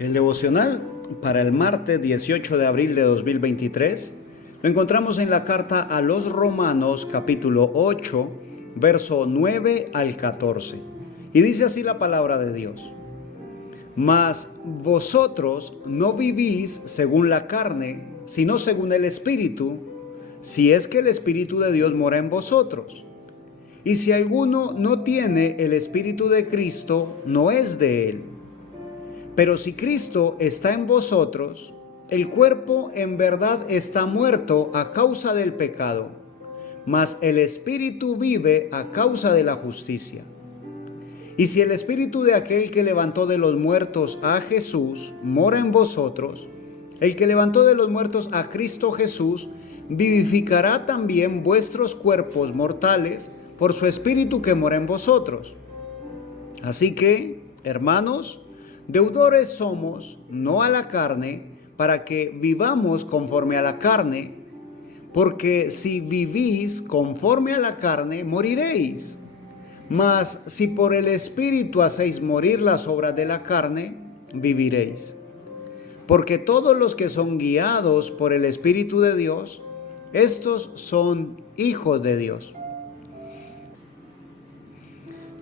El devocional para el martes 18 de abril de 2023 lo encontramos en la carta a los Romanos capítulo 8, verso 9 al 14. Y dice así la palabra de Dios: Mas vosotros no vivís según la carne, sino según el Espíritu, si es que el Espíritu de Dios mora en vosotros. Y si alguno no tiene el Espíritu de Cristo, no es de él. Pero si Cristo está en vosotros, el cuerpo en verdad está muerto a causa del pecado, mas el Espíritu vive a causa de la justicia. Y si el Espíritu de aquel que levantó de los muertos a Jesús mora en vosotros, el que levantó de los muertos a Cristo Jesús vivificará también vuestros cuerpos mortales por su Espíritu que mora en vosotros. Así que, hermanos, deudores somos, no a la carne, para que vivamos conforme a la carne, porque si vivís conforme a la carne, moriréis. Mas si por el Espíritu hacéis morir las obras de la carne, viviréis. Porque todos los que son guiados por el Espíritu de Dios, estos son hijos de Dios.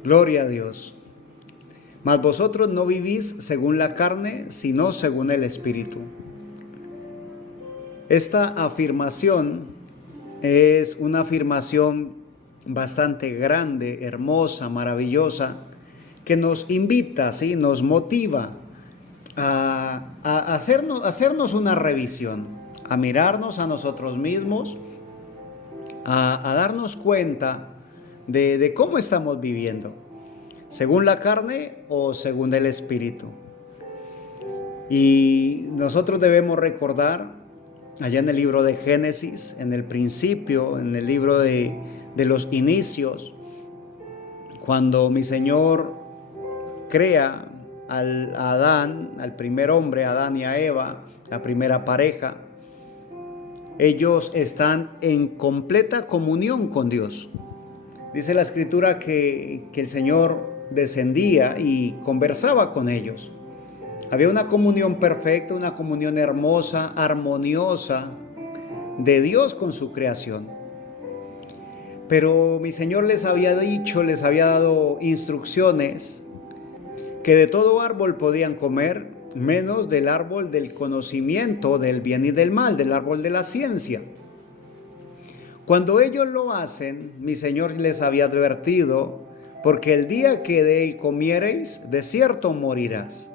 Gloria a Dios. Mas vosotros no vivís según la carne, sino según el Espíritu. Esta afirmación es una afirmación bastante grande, hermosa, maravillosa, que nos invita, ¿sí? Nos motiva a hacernos una revisión, a mirarnos a nosotros mismos, a darnos cuenta de cómo estamos viviendo. ¿Según la carne o según el Espíritu? Y nosotros debemos recordar, allá en el libro de Génesis, en el principio, en el libro de los inicios, cuando mi Señor crea a Adán, al primer hombre, a Adán y a Eva, la primera pareja, ellos están en completa comunión con Dios. Dice la Escritura que el Señor descendía y conversaba con ellos. Había una comunión perfecta, una comunión hermosa, armoniosa de Dios con su creación. Pero mi Señor les había dado instrucciones que de todo árbol podían comer, menos del árbol del conocimiento del bien y del mal, del árbol de la ciencia. Cuando ellos lo hacen, mi Señor les había advertido: porque el día que de él comiereis, de cierto morirás.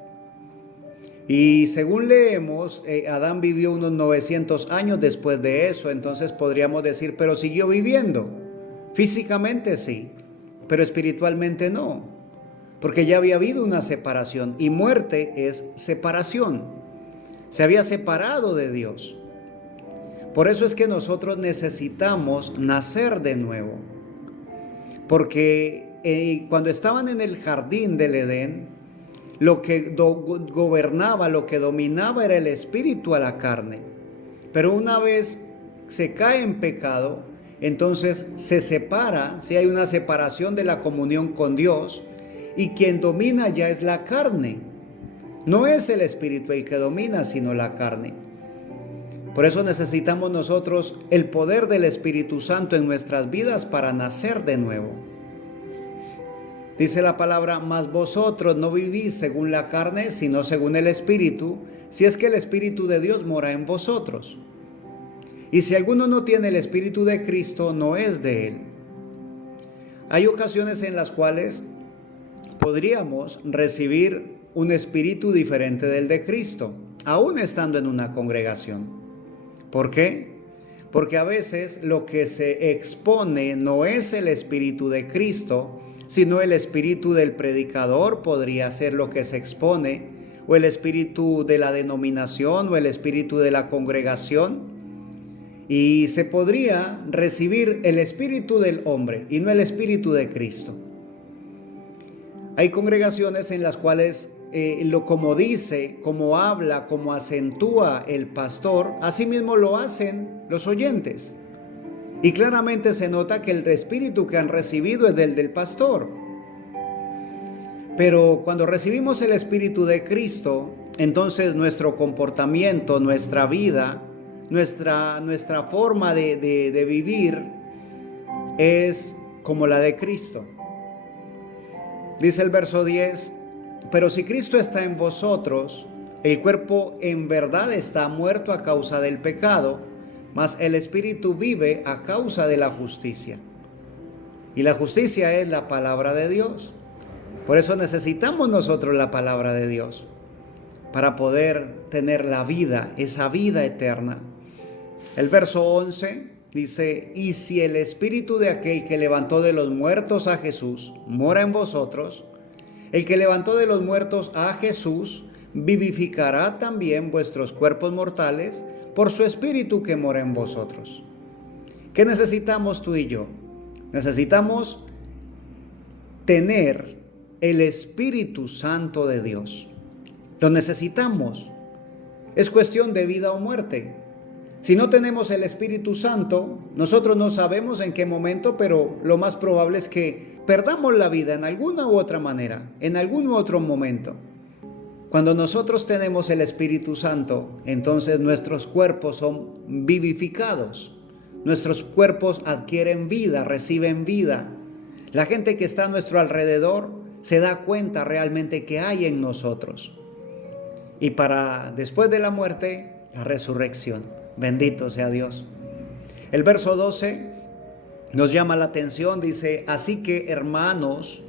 Y según leemos, Adán vivió unos 900 años después de eso, entonces podríamos decir, pero siguió viviendo. Físicamente sí, pero espiritualmente no, porque ya había habido una separación, y muerte es separación. Se había separado de Dios. Por eso es que nosotros necesitamos nacer de nuevo, porque cuando estaban en el jardín del Edén, lo que gobernaba, lo que dominaba era el espíritu a la carne. Pero una vez se cae en pecado, entonces se separa, si hay una separación de la comunión con Dios, y quien domina ya es la carne. No es el espíritu el que domina, sino la carne. Por eso necesitamos nosotros el poder del Espíritu Santo en nuestras vidas para nacer de nuevo. Dice la palabra: mas vosotros no vivís según la carne, sino según el Espíritu, si es que el Espíritu de Dios mora en vosotros. Y si alguno no tiene el Espíritu de Cristo, no es de él. Hay ocasiones en las cuales podríamos recibir un espíritu diferente del de Cristo, aún estando en una congregación. ¿Por qué? Porque a veces lo que se expone no es el Espíritu de Cristo, sino el espíritu del predicador podría ser lo que se expone, o el espíritu de la denominación, o el espíritu de la congregación. Y se podría recibir el espíritu del hombre y no el espíritu de Cristo. Hay congregaciones en las cuales como dice, como habla, como acentúa el pastor, así mismo lo hacen los oyentes. Y claramente se nota que el espíritu que han recibido es del pastor. Pero cuando recibimos el Espíritu de Cristo, entonces nuestro comportamiento, nuestra vida, nuestra forma de vivir es como la de Cristo. Dice el verso 10, pero si Cristo está en vosotros, el cuerpo en verdad está muerto a causa del pecado, mas el espíritu vive a causa de la justicia. Y la justicia es la palabra de Dios. Por eso necesitamos nosotros la palabra de Dios, para poder tener la vida, esa vida eterna. El verso 11 dice, y si el espíritu de aquel que levantó de los muertos a Jesús mora en vosotros, el que levantó de los muertos a Jesús vivificará también vuestros cuerpos mortales por su espíritu que mora en vosotros. ¿Qué necesitamos tú y yo? Necesitamos tener el Espíritu Santo de Dios. Lo necesitamos. Es cuestión de vida o muerte. Si no tenemos el Espíritu Santo, nosotros no sabemos en qué momento, pero lo más probable es que perdamos la vida en alguna u otra manera, en algún u otro momento. Cuando nosotros tenemos el Espíritu Santo, entonces nuestros cuerpos son vivificados. Nuestros cuerpos adquieren vida, reciben vida. La gente que está a nuestro alrededor se da cuenta realmente que hay en nosotros. Y para después de la muerte, la resurrección. Bendito sea Dios. El verso 12 nos llama la atención, dice, así que hermanos,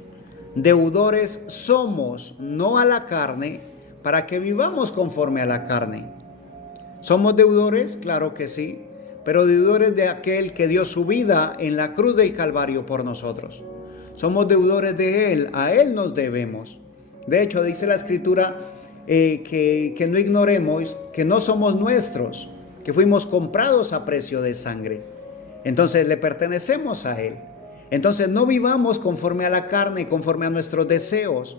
deudores somos, no a la carne, para que vivamos conforme a la carne. ¿Somos deudores? Claro que sí, pero deudores de aquel que dio su vida en la cruz del Calvario por nosotros. Somos deudores de Él, a Él nos debemos. De hecho, dice la Escritura que no ignoremos que no somos nuestros, que fuimos comprados a precio de sangre. Entonces le pertenecemos a Él. Entonces no vivamos conforme a la carne, conforme a nuestros deseos.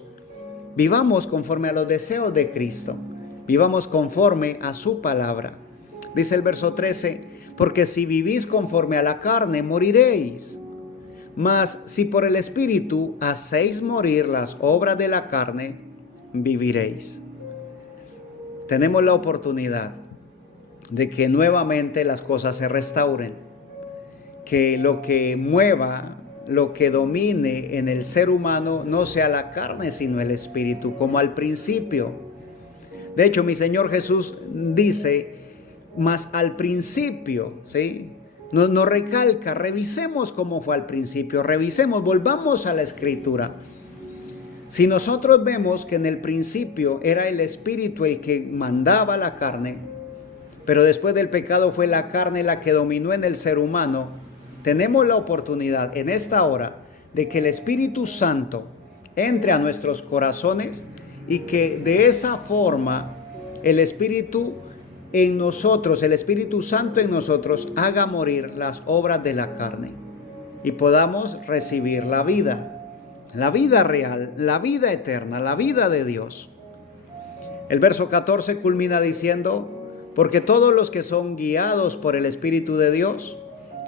Vivamos conforme a los deseos de Cristo. Vivamos conforme a su palabra. Dice el verso 13, porque si vivís conforme a la carne, moriréis. Mas si por el Espíritu hacéis morir las obras de la carne, viviréis. Tenemos la oportunidad de que nuevamente las cosas se restauren, que lo que mueva, lo que domine en el ser humano no sea la carne, sino el Espíritu, como al principio. De hecho, mi Señor Jesús dice, mas al principio, ¿sí? Nos recalca, revisemos cómo fue al principio, revisemos, volvamos a la Escritura. Si nosotros vemos que en el principio era el Espíritu el que mandaba la carne, pero después del pecado fue la carne la que dominó en el ser humano, tenemos la oportunidad en esta hora de que el Espíritu Santo entre a nuestros corazones y que de esa forma el Espíritu en nosotros, el Espíritu Santo en nosotros haga morir las obras de la carne y podamos recibir la vida real, la vida eterna, la vida de Dios. El verso 14 culmina diciendo, porque todos los que son guiados por el Espíritu de Dios,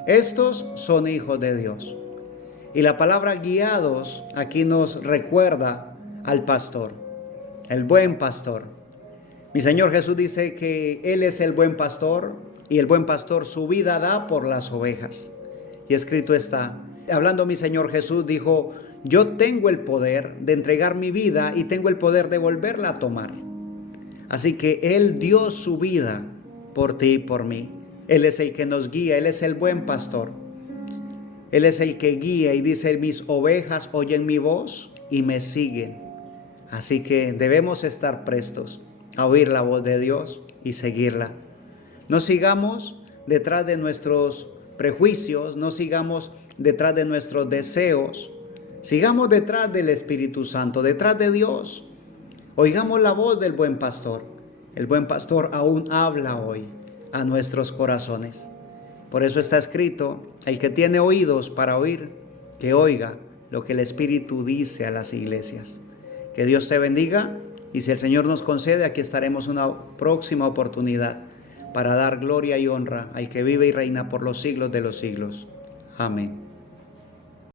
estos son hijos de Dios. Y la palabra guiados aquí nos recuerda al pastor, el buen pastor. Mi Señor Jesús dice que Él es el buen pastor y el buen pastor su vida da por las ovejas. Y escrito está, hablando mi Señor Jesús, dijo, yo tengo el poder de entregar mi vida y tengo el poder de volverla a tomar. Así que Él dio su vida por ti y por mí. Él es el que nos guía, Él es el buen pastor. Él es el que guía y dice, mis ovejas oyen mi voz y me siguen. Así que debemos estar prestos a oír la voz de Dios y seguirla. No sigamos detrás de nuestros prejuicios, no sigamos detrás de nuestros deseos, sigamos detrás del Espíritu Santo, detrás de Dios. Oigamos la voz del buen pastor. El buen pastor aún habla hoy a nuestros corazones. Por eso está escrito, el que tiene oídos para oír, que oiga lo que el Espíritu dice a las iglesias. Que Dios te bendiga. Y si el Señor nos concede, aquí estaremos una próxima oportunidad para dar gloria y honra al que vive y reina por los siglos de los siglos. Amén.